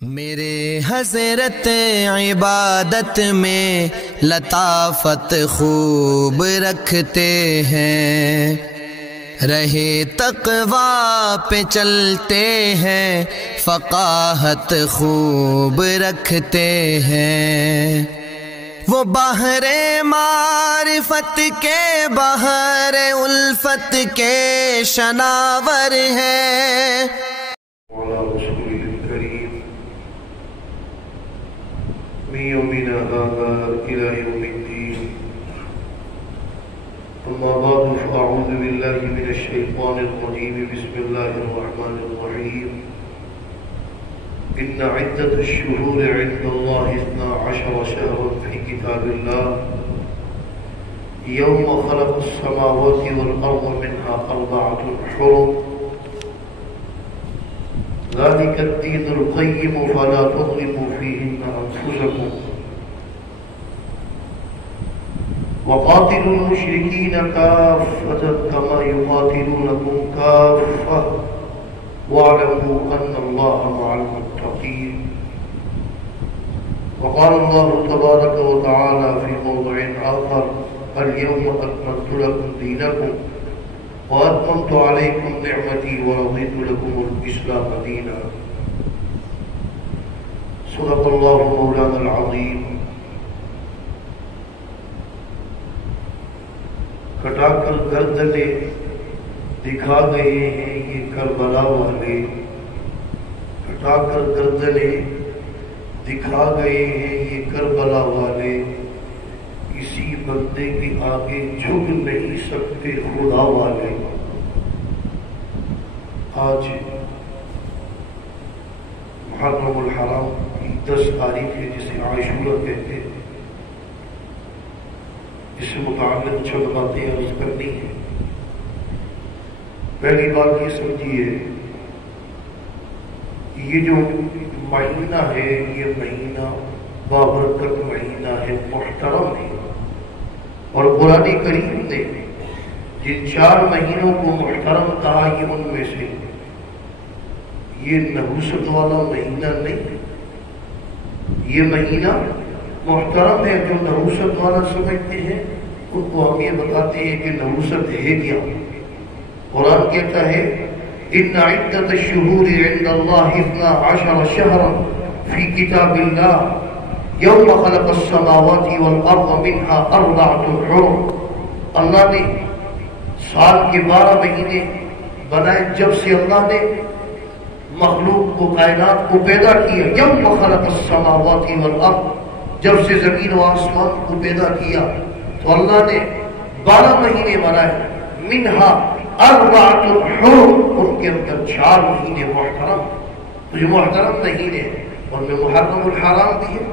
میرے حضرت عبادت میں لطافت خوب رکھتے ہیں، رہے تقویٰ پہ چلتے ہیں، فقاہت خوب رکھتے ہیں۔ وہ بحر معرفت کے بحر الفت کے شناور ہیں۔ من يومنا هذا إلى يوم الدين. أما بعد فأعوذ بالله من الشيطان الرجيم. بسم الله الرحمن الرحيم. إن عدة الشهور عند الله 12 شهرا في كتاب الله يوم خلق السماوات والأرض منها 4 حرم ذلك الدين القيم فلا تظلموا فيهن أنفسكم وقاتلوا المشركين كافة كما يقاتلونكم كافة واعلموا أن الله مع المتقين. وقال الله تبارك وتعالى في موضع آخر اليوم أكملت لكم دينكم وأتممت عليكم نعمتي ورضيت لكم الإسلام دينا. صدق الله مولانا العظيم. کٹا کر گردنیں دکھا گئے ہیں یہ کربلا والے، کٹا کر گردنیں دکھا گئے ہیں یہ کربلا والے، کسی بندے کے آگے جھک نہیں سکتے خدا والے۔ آج محرم الحرام کی 10 تاریخ ہے جسے عاشورہ کہتے ہیں۔ اس سے متعلق چند باتیں عرض کرنی ہیں۔ پہلی بات یہ سمجھیے، یہ جو مہینہ ہے یہ مہینہ بابرکت مہینہ ہے، محترم ہے، اور قرآن کریم نے جن 4 مہینوں کو محترم کہا یہ ان میں سے یہ نحوست والا مہینہ نہیں ہے، یہ مہینہ محترم ہے۔ جو نحوست والا سمجھتے ہیں ان کو ہم یہ بتاتے ہیں کہ نحوست ہے کیا۔ قرآن کہتا ہے ان عدت الشہور عند اللہ 12 شہرا فی کتاب اللہ یوم خلق السماوات والارض منها 4 حرم۔ اللہ نے سال کے 12 مہینے بنائے جب سے اللہ نے مخلوق کو، کائنات کو پیدا کیا۔ یوم خلق السماوات والارض، جب سے زمین و آسمان کو پیدا کیا تو اللہ نے 12 مہینے بنائے۔ منها 4 حرم، ان کے اندر 4 مہینے محترم، جو محترم مہینے ان میں محرم الحرام بھی ہے۔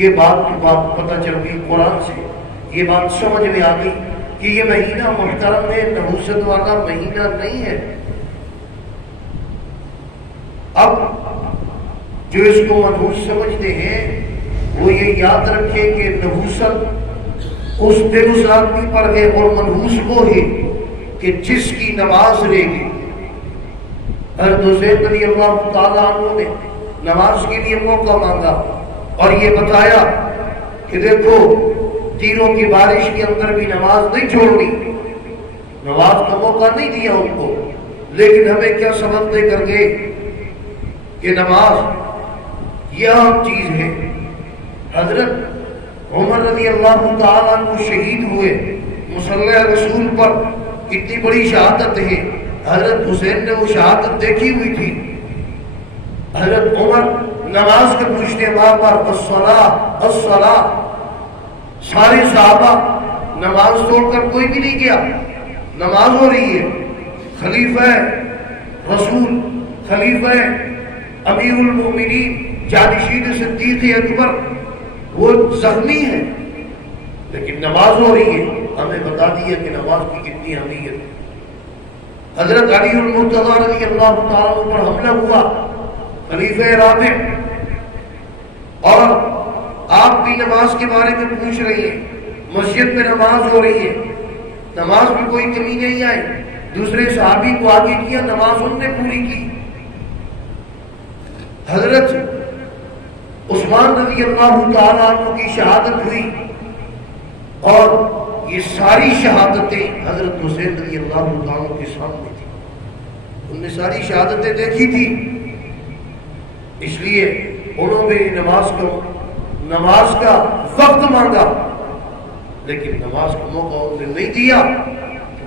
یہ بات پتہ چل گئی قرآن سے، یہ بات سمجھ میں آ گئی کہ یہ مہینہ محترم ہے، نحوست والا مہینہ نہیں ہے۔ اب جو اس کو منحوس سمجھتے ہیں وہ یہ یاد رکھیں کہ نحوست اس دن اس آدمی پر ہے اور منحوس وہ ہے کہ جس کی نماز رہ گئی۔ حضرت حسین رضی اللہ تعالیٰ عنہ نے نماز کے لیے موقع مانگا اور یہ بتایا کہ دیکھو تیروں کی بارش کے اندر بھی نماز نہیں چھوڑنی، نماز کا موقع نہیں دیا ان کو، لیکن ہمیں کیا سبق دے کر گئے کہ نماز یہ عام چیز ہے۔ حضرت عمر رضی اللہ تعالیٰ عنہ شہید ہوئے مصلی رسول پر، اتنی بڑی شہادت ہے۔ حضرت حسین نے وہ شہادت دیکھی ہوئی تھی۔ حضرت عمر نماز کے پوچھتے بار بار الصلاۃ الصلاۃ، سارے صحابہ نماز چھوڑ کر کوئی بھی نہیں گیا، نماز ہو رہی ہے۔ خلیفہ رسول، خلیفہ امیر المومنین جانشین صدیق اکبر وہ زخمی ہے لیکن نماز ہو رہی ہے۔ ہمیں بتا دیا کہ نماز کی کتنی اہمیت ہے۔ حضرت علی المرتضیٰ رضی اللہ تعالیٰ عنہ پر حملہ ہوا، خلیفہ رابع، اور آپ بھی نماز کے بارے میں پوچھ رہی ہیں، مسجد میں نماز ہو رہی ہے، نماز میں کوئی کمی نہیں آئی۔ دوسرے صحابی کو آگے کیا، نماز ان نے پوری کی۔ حضرت عثمان رضی اللہ تعالیٰ عنہ کی شہادت ہوئی، اور یہ ساری شہادتیں حضرت حسین رضی اللہ تعالیٰ عنہ کے سامنے تھی، انہوں نے ساری شہادتیں دیکھی تھی، اس لیے انہوں نے نماز کا وقت مانگا، لیکن نماز کا موقع انہوں نے نہیں دیا۔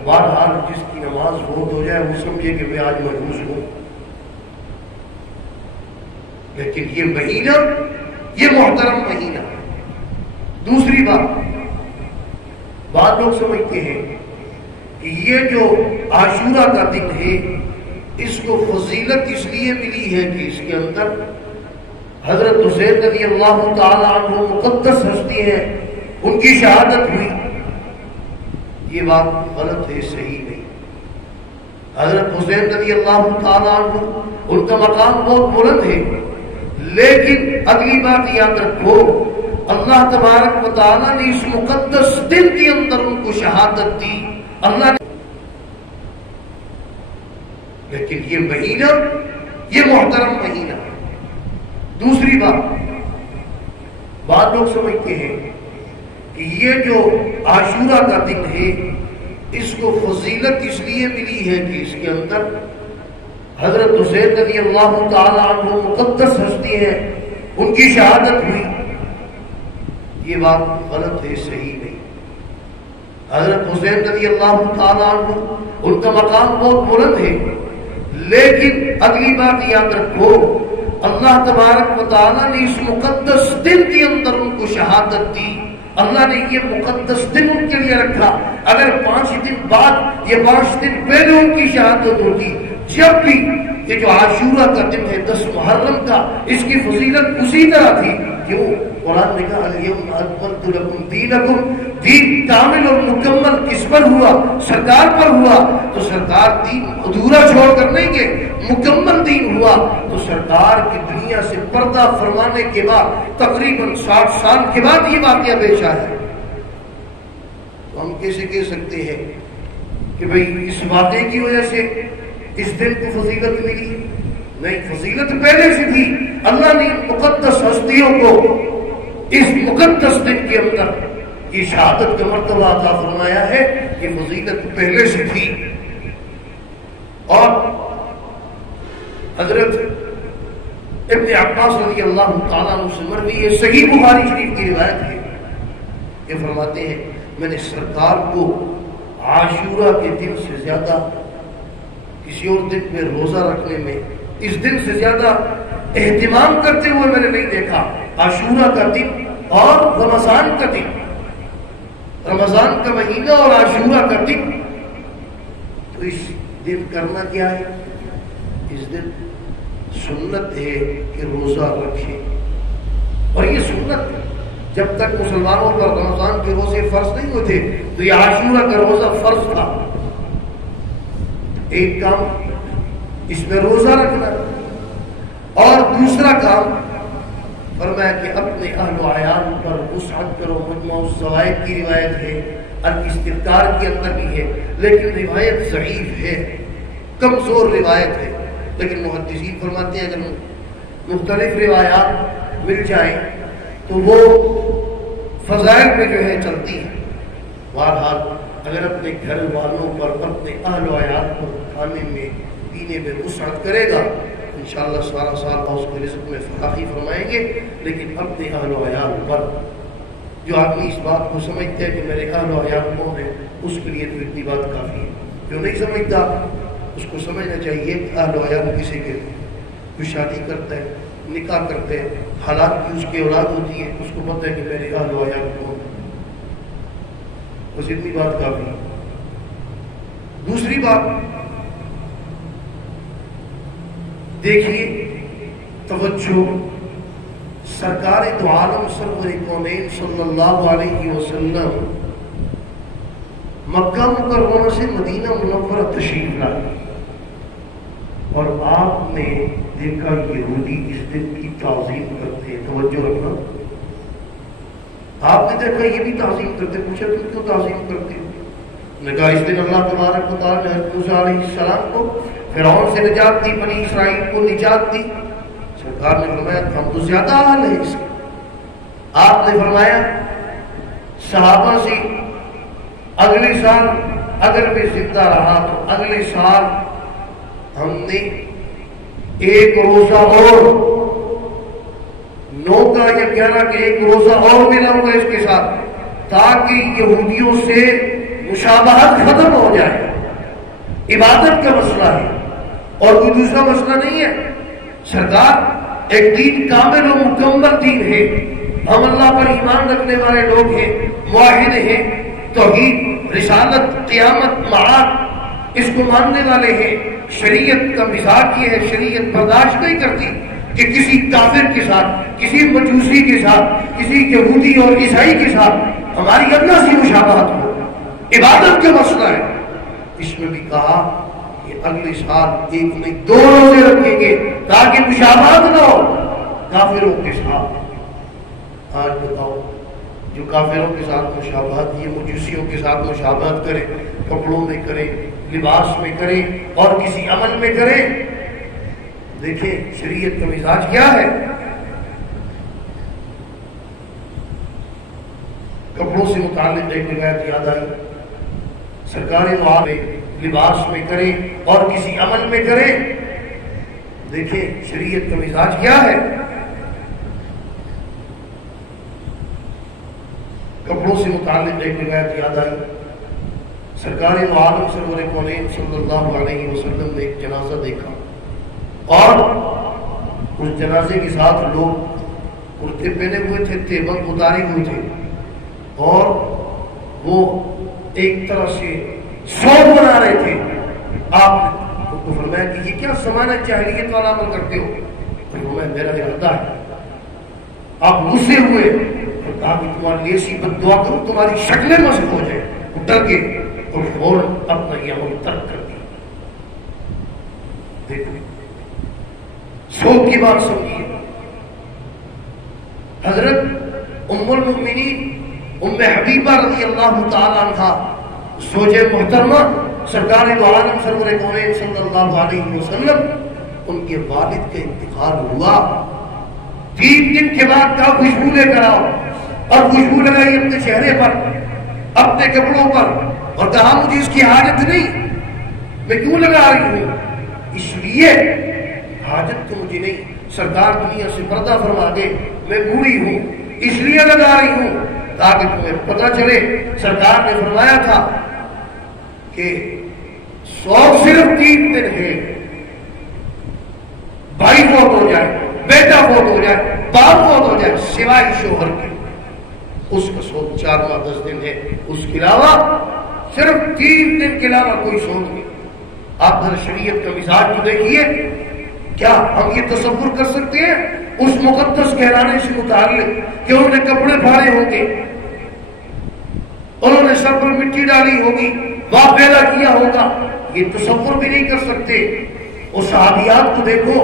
بہرحال جس کی نماز فوت ہو جائے وہ سمجھے کہ میں آج محروس ہوں، لیکن یہ مہینہ، یہ محترم مہینہ۔ دوسری بات، بعض لوگ سمجھتے ہیں کہ یہ جو عاشورہ کا دن ہے اس کو فضیلت اس لیے ملی ہے کہ اس کے اندر حضرت حسین رضی اللہ تعالی عنہ مقدس ہستی ہیں، ان کی شہادت ہوئی۔ یہ بات غلط ہے، صحیح نہیں۔ حضرت حسین رضی اللہ تعالی عنہ ان کا مقام بہت بلند ہے، لیکن اگلی بات یاد رکھو، اللہ تبارک و تعالیٰ نے اس مقدس دن کے اندر ان کو شہادت دی، اللہ نے، لیکن یہ مہینہ، یہ محترم مہینہ۔ دوسری بات، بعض لوگ سمجھتے ہیں کہ یہ جو عاشورہ کا دن ہے اس کو فضیلت اس لیے ملی ہے کہ اس کے اندر حضرت حسین رضی اللہ تعالی عنہ مقدس ہستی ہیں، ان کی شہادت ہوئی۔ یہ بات غلط ہے، صحیح نہیں۔ حضرت حسین رضی اللہ تعالی عنہ ان کا مقام بہت بلند ہے، لیکن اگلی بات یاد رکھو، اللہ تبارک و تعالیٰ نے اس مقدس دن کے اندر ان کو شہادت دی، اللہ نے یہ مقدس دن ان کے لیے رکھا۔ اگر 5 دن بعد یا 5 دن پہلے ان کی شہادت ہوتی، جب بھی یہ جو عاشورہ کا دن ہے 10 محرم کا، اس کی فضیلت اسی طرح تھی۔ کیوں؟ قرآن نے کہا الیوم اکملت لکم دینکم، دین کامل اور مکمل کس پر ہوا؟ سرکار پر ہوا۔ تو سرکار دین ادھورا چھوڑ کر نہیں گئے، مکمل دین ہوا۔ تو سرکار کی دنیا سے پردہ فرمانے کے بعد تقریباً 60 سال کے بعد یہ واقعہ پیش آیا۔ تو ہم کیسے کہہ سکتے ہیں کہ بھئی اس واقعے کی وجہ سے اس دن کو فضیلت ملی؟ نہیں، فضیلت پہلے سے تھی۔ اللہ نے مقدس ہستیوں کو اس مقدس دن کے اندر یہ شہادت کا مرتبہ عطا فرمایا ہے، یہ فضیلت پہلے سے تھی۔ اور حضرت ابن عباس رضی اللہ تعالیٰ عنہ سے مروی ہے، صحیح بخاری شریف کی روایت ہے، یہ فرماتے ہیں میں نے سرکار کو عاشورہ کے دن سے زیادہ کسی اور دن میں روزہ رکھنے میں، اس دن سے زیادہ اہتمام کرتے ہوئے میں نے نہیں دیکھا۔ عاشورہ کا دن اور رمضان کا دن، رمضان کا مہینہ اور عاشورہ کا دن، تو اس دن کرنا کیا ہے؟ اس دن سنت ہے کہ روزہ رکھے، اور یہ سنت جب تک مسلمانوں پر رمضان کے روزے فرض نہیں ہوتے تو یہ عاشورہ کا روزہ فرض تھا۔ ایک کام اس میں روزہ رکھنا، اور دوسرا کام فرمایا کہ اپنے اہل و عیال پر وسعت کرو۔ مجموع الزوائد کی روایت ہے، الاستذکار کے اندر بھی ہے، لیکن روایت ضعیف ہے، کمزور روایت ہے، لیکن محدثین فرماتے ہیں اگر مختلف روایات مل جائیں تو وہ فضائل میں جو ہے چلتی ہے۔ بہرحال اگر اپنے گھر والوں پر، اپنے اہل و عیال پر کھانے میں پینے میں وسعت کرے گا، انشاءاللہ سارا سال اس کے رزق میں فراخی فرمائیں گے۔ لیکن اپنے اہل و عیال پر، جو آدمی اس بات کو سمجھتا ہے کہ میرے اہل و عیال کون ہیں، اس کے لیے تو اتنی بات کافی ہے۔ جو نہیں سمجھتا اس کو سمجھنا چاہیے کہ اہل و عیال کسی کے کوئی شادی کرتا ہے، نکاح کرتے ہیں، حالات کی اس کی اولاد ہوتی ہے، اس کو پتہ ہے کہ میرے اہل و عیال کون ہیں، بس اتنی بات کافی ہے۔ دوسری بات دیکھیے، توجہ، سرکار دو عالم سرور کونین صلی اللہ علیہ وسلم مکہ مکرمہ سے مدینہ منورہ تشریف لائے، اور آپ نے دیکھا یہودی اس دن کی تعظیم کرتے ہیں۔ توجہ رکھنا، آپ نے دیکھا یہ بھی تعظیم کرتے، پوچھا تم کیوں تعظیم کرتے ہو؟ نے کہا اس دن اللہ تبارک و تعالیٰ نے حضرت موسیٰ علیہ السلام کو فرعون سے نجات دی، بنی اسرائیل کو نجات دی۔ سرکار نے فرمایا ہم تو زیادہ حال ہے اس کے. آپ نے فرمایا صحابہ سے اگلے سال اگر میں زندہ رہا تو اگلے سال ہم نے ایک روزہ اور 9 کا یا 11 کا ایک روزہ اور ملاؤں گا اس کے ساتھ تاکہ یہودیوں سے مشابہت ختم ہو جائے. عبادت کا مسئلہ ہے اور کوئی دوسرا مسئلہ نہیں ہے. سرکار ایک دین کامل و مکمل دین ہے. ہم اللہ پر ایمان رکھنے والے لوگ ہیں, موحد ہیں, توحید, رسالت, قیامت, معاد اس کو ماننے والے ہیں. شریعت کا مزاج یہ ہے, شریعت برداشت نہیں کرتی کہ کسی کافر کے ساتھ, کسی مجوسی کے ساتھ, کسی یہودی اور عیسائی کے ساتھ ہماری ادنا سی مشابہت ہو. عبادت کا مسئلہ ہے. اس میں بھی کہا کہ اگلے سال ایک نہیں 2 روزے رکھیں گے تاکہ مشابہت نہ ہو کافروں کے ساتھ. آج بتاؤ جو کافروں کے ساتھ مشابہت, یہ مجوسیوں کے ساتھ مشابہت کرے, کپڑوں میں کرے, لباس میں کرے اور کسی عمل میں کرے. دیکھیں شریعت کا مزاج کیا ہے. کپڑوں سے متعلق ایک روایت یاد آئی, سرکار معاملے لباس میں کرے اور کسی عمل میں کرے. دیکھیں شریعت کا مزاج کیا ہے. کپڑوں سے متعلق ایک روایت یاد آئی, سرکار معالم سرور کونین صلی اللہ علیہ وسلم نے ایک جنازہ دیکھا اور اس جنازے کے ساتھ لوگ کرتے پہنے ہوئے تھے, تیبک اتارے ہوئے تھے اور وہ ایک طرح سے سوگ بنا رہے تھے. آپ کو فرمایا کہ یہ کیا زمانہ جاہلیت والا عمل کرتے ہو؟ فرمایا میرا ارادہ ہے. آپ غصے ہوئے اور کہا کہ تمہاری ایسی بد دعا کروں تمہاری شکلیں مسخ ہو جائے. ڈر کے اور فوراً اپنا یہ عمل ترک کر دیا. دیکھو سوگ کی بات سمجھیے. حضرت ام المؤمنین ام حبیبہ رضی اللہ تعالی عنہ زوج محترمہ سرکار دو عالم سرور کونین صلی اللہ علیہ وسلم, ان کے والد کا انتقال ہوا. 3 دن کے بعد کہا خوشبو لے کر آؤ اور خوشبو لگائی اپنے چہرے پر, اپنے کپڑوں پر اور کہا مجھے اس کی حاجت نہیں, میں کیوں لگا رہی ہوں؟ اس لیے حاجت تو مجھے نہیں, سرکار دنیا سے پردہ فرما دے, میں بوڑھی ہوں اس لیے لگا رہی ہوں تاکہ تمہیں پتہ چلے. سرکار نے فرمایا تھا کہ 100 صرف 3 دن ہے, بھائی فوت ہو جائے, بیٹا فوت ہو جائے, باپ فوت ہو جائے, سوائے شوہر کے اس کا سوگ 4 ماہ 10 دن ہے. اس کے علاوہ صرف 3 دن کے علاوہ کوئی سوگ نہیں. آپ ذرا شریعت کا مزاج تو دیکھیے. کیا ہم یہ تصور کر سکتے ہیں اس مقدس کہلانے سے متعلق کہ انہوں نے کپڑے پھاڑے ہوں گے, انہوں نے سر پر مٹی ڈالی ہوگی, وہاں پیدا کیا ہوگا؟ یہ تصور بھی نہیں کر سکتے. اور صحابیات کو دیکھو,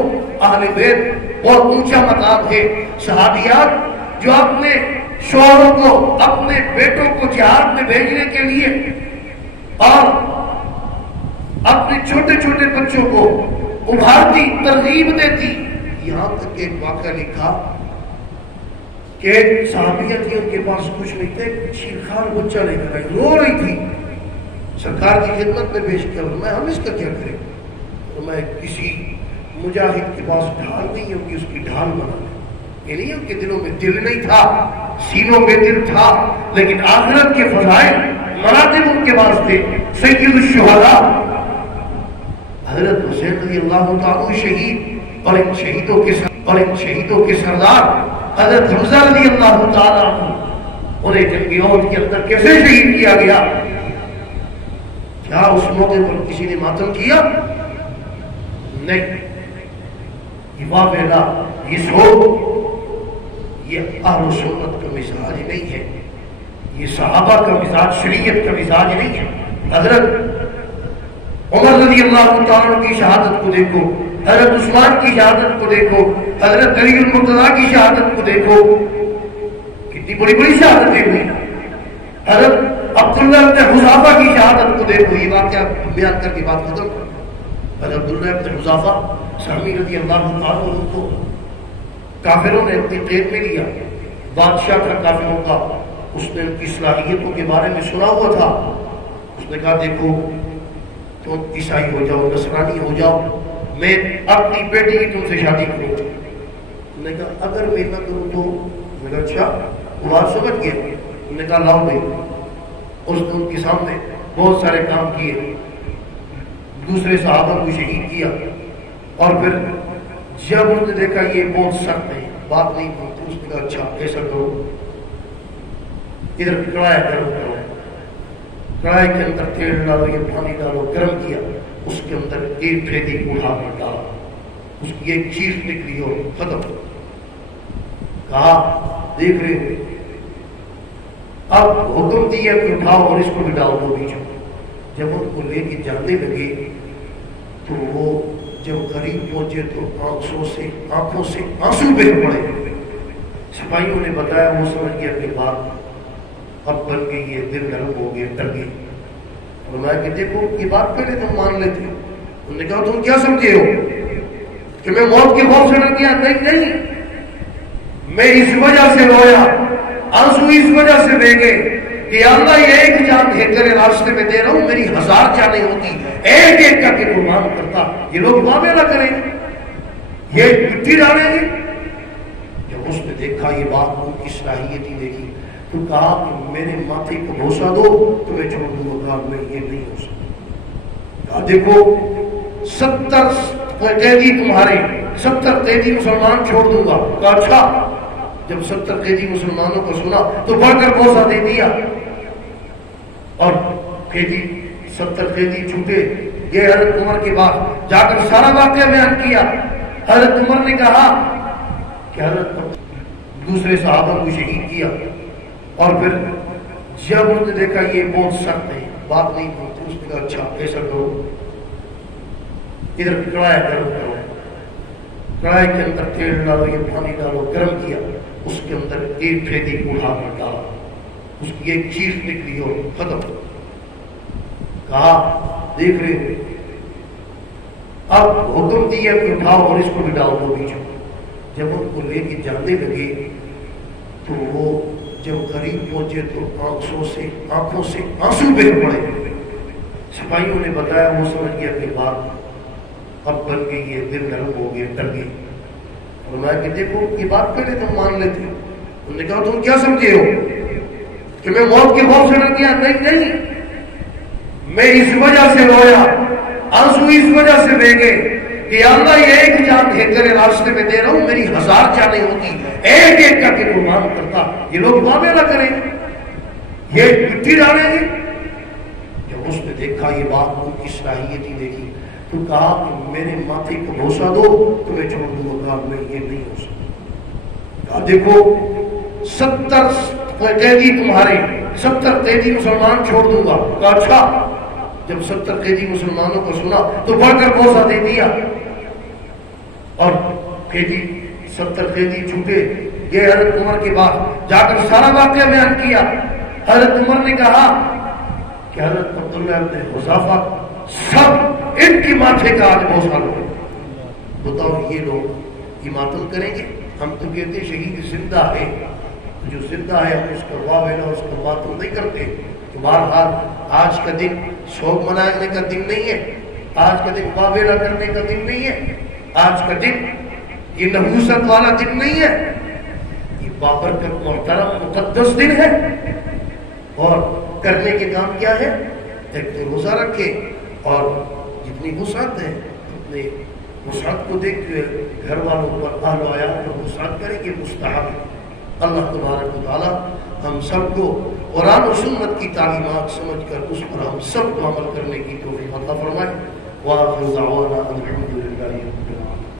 اہل بیت بہت اونچا مقام ہے. صحابیات جو اپنے شوہروں کو, اپنے بیٹوں کو جہاد میں بھیجنے کے لیے اور اپنے چھوٹے چھوٹے بچوں کو ابھارتی, ترغیب دیتی. یہاں تک ایک واقعہ لکھا کہ صحابیہ تھی, ان کے پاس کچھ نہیں تھے, شیرخوار بچہ لے کر آئی, رو رہی تھی. سرکار کی خدمت میں پیش کر میں ہم اس کا کیا کریں؟ تو میں کسی مجاہد کے پاس ڈھال نہیں ہوگی, اس کی ڈھال بنا لیں. یہ نہیں ان کے دلوں میں دل نہیں تھا, سینوں میں دل تھا, لیکن آخرت کے فضائل مراتب ان کے پاس تھے. سید الشہداء حضرت حسین رضی اللہ تعالیٰ شہید اور ان شہیدوں کے سردار حضرت حمزہ رضی اللہ تعالیٰ عنہ, انہیں جنگ احد کے اندر کیسے شہید کیا گیا؟ کیا اس موقع پر کسی نے ماتم کیا؟ نہیں. یہ واقعہ, یہ سوگ, یہ اہل سنت کا مزاج نہیں ہے. یہ صحابہ کا مزاج, شریعت کا مزاج نہیں ہے. حضرت عمر رضی اللہ تعالیٰ کی شہادت کو دیکھو, حضرت عثمان کی شہادت کو دیکھو, حضرت علی المرتضیٰ کی شہادت کو دیکھو, کتنی بڑی بڑی شہادتیں ہوئی. حضرت عبداللہ ابن حذافہ کی شہادت کو دیکھو. یہ واقعہ بیان کر کے بات ختم. حضرت عبداللہ ابن حذافہ صحابی رضی اللہ تعالیٰ عنہ کو کافروں نے اپنی قید میں لیا، بادشاہ تھا کافروں کا، اس نے ان کی صلاحیتوں کے بارے میں سنا ہوا تھا، اس نے کہا دیکھو تم عیسائی ہو جاؤ، نصرانی ہو جاؤ، میں اپنی بیٹی کی تم سے شادی کروں۔ انہوں نے کہا اگر میں نہ کروں تو؟ میں نے کہا اچھا، وہ بات سمجھ گیا۔ انہوں نے کہا لاؤ بھائی، اس نے ان کے سامنے بہت سارے کام کیے، دوسرے صحابہ کو شہید کیا، اور پھر جب اس نے دیکھا یہ بہت سخت ہے، بات نہیں مانتے، اس نے کہا اچھا ایسا کرو، ادھر کڑھائی کرو، کڑھائی کے اندر تیل ڈالو، یہ پانی ڈالو، گرم کیا، اس کے اندر ایک پھیدی اٹھا کر ڈالا، اس کی ایک چیز نکلی اور ختم۔ کہا دیکھ رہے ہو، اب حکم دیا کہ اٹھاؤ اور اس کو بھی ڈال دو بیچ میں۔ جب ان کو لے کے جانے لگے تو وہ جب قریب پہنچے تو آنکھوں سے آنسو بہہ پڑے۔ سپاہیوں نے بتایا، وہ سمجھ گیا کہ بات اب بن گئی ہے، دل نرم ہو گیا، ڈر گئی۔ فرمایا کہ دیکھو یہ بات پہلے تم مان لیتے۔ انہوں نے کہا تم کیا سمجھے ہو کہ میں موت کے خوف سے ڈر گیا؟ نہیں، میں اس وجہ سے رویا، آنسو اس وجہ سے بہے کہ اللہ یہ ایک جان ہے تیرے راستے میں دے رہا ہوں، میری 1000 جانیں ہوتی، ایک ایک کر کے قربان کرتا، یہ لوگ وعدے نہ کریں گے، یہ مٹی ڈالیں گے۔ جب اس نے دیکھا یہ بات، ان کی صلاحیت ہی دیکھی، تو کہا کہ میرے ماتھے کو بھروسہ دو تو میں چھوڑ دوں گا، میں یہ نہیں ہو سکتا۔ کہا دیکھو 70 قیدی تمہارے، 70 قیدی مسلمان چھوڑ دوں گا۔ کہا اچھا۔ جب 70 قیدی مسلمانوں کو سنا تو بڑھ کر بھروسہ دے دیا، اور 70 قیدی چھوٹے۔ یہ حضرت عمر کے بعد جا کر سارا واقعہ بیان کیا۔ حضرت عمر نے کہا کہ حضرت دوسرے صحابہ کو شہید کیا، اور پھر جب انہوں نے دیکھا یہ بہت سخت ہے، بات نہیں مانتے، اس نے کہا اچھا ایسا کرو، ادھر کڑھائی کرو، کڑھائی کے اندر تیل ڈالو، یہ پانی ڈالو، گرم کیا، اس کے اندر ایک پھیدی اٹھا کر ڈالا، اس کی ایک چیز نکلی اور ختم۔ کہا دیکھ رہے ہو، اب حکم دیا کہ اٹھاؤ اور اس کو بھی ڈال دو بیچ میں۔ جب ان کو لے کے جانے لگے تو وہ جب قریب پہنچے تو آنکھوں سے آنسو بہہ پڑے۔ سپاہیوں نے بتایا، وہ سمجھ گیا کہ بات اب بن گئی ہے، دل نرم ہو گیا، ڈر گئی۔ فرمایا کہ دیکھو یہ بات پہلے تم مان لیتے۔ انہوں نے کہا تم کیا سمجھے ہو کہ میں موت کے خوف سے ڈر گیا؟ نہیں، میں اس وجہ سے رویا، آنسو اس وجہ سے بہے کہ اللہ یہ ایک جان ہے تیرے راستے میں دے رہا ہوں، میری 1000 جانیں ہوتی، ایک ایک کر کے قربان کرتا، یہ لوگ وعدے نہ کریں گے، یہ مٹی ڈالیں گے۔ جب اس نے دیکھا یہ بات، ان کی صلاحیت ہی دیکھی، تو کہا کہ میرے ماتھے کو بھروسہ دو تو میں چھوڑ دوں گا، میں یہ نہیں ہو سکتا۔ کہا دیکھو 70 قیدی تمہارے، 70 قیدی مسلمان چھوڑ دوں گا۔ کہا اچھا۔ جب 70 قیدی مسلمانوں کو سنا تو بڑھ کر بھروسہ دے دیا، اور 70 قیدی چھوٹے۔ یہ حضرت عمر کے بعد جا کر سارا واقعہ بیان کیا۔ حضرت عمر نے کہا کہ حضرت عبداللہ ابن حذافہ سب ان کی ماتھے کا آج بھروسہ لو، بتاؤ یہ لوگ یہ ماتم کریں گے؟ ہم تو کہتے شہید زندہ ہے، جو زندہ ہے ہم اس کا واویلا، اس کا ماتم نہیں کرتے۔ بہرحال آج کا دن شوق منانے کا دن نہیں ہے، آج کا دن واویلا کرنے کا دن نہیں ہے، آج کا دن یہ نحوست والا دن نہیں ہے، یہ بابرکت محترم مقدس دن ہے۔ اور کرنے کے کام کیا ہے؟ ایک تو روزہ رکھے، اور جتنی وسعت ہے اپنے وسعت کو دیکھ کے گھر والوں پر اہل و عیال پر وسعت کریں گے، مستحب۔ اللہ تبارک و تعالی ہم سب کو قرآن و سنت کی تعلیمات سمجھ کر اس پر ہم سب کو عمل کرنے کی توفیق عطا فرمائے۔ وآخر دعوانا الحمدللہ۔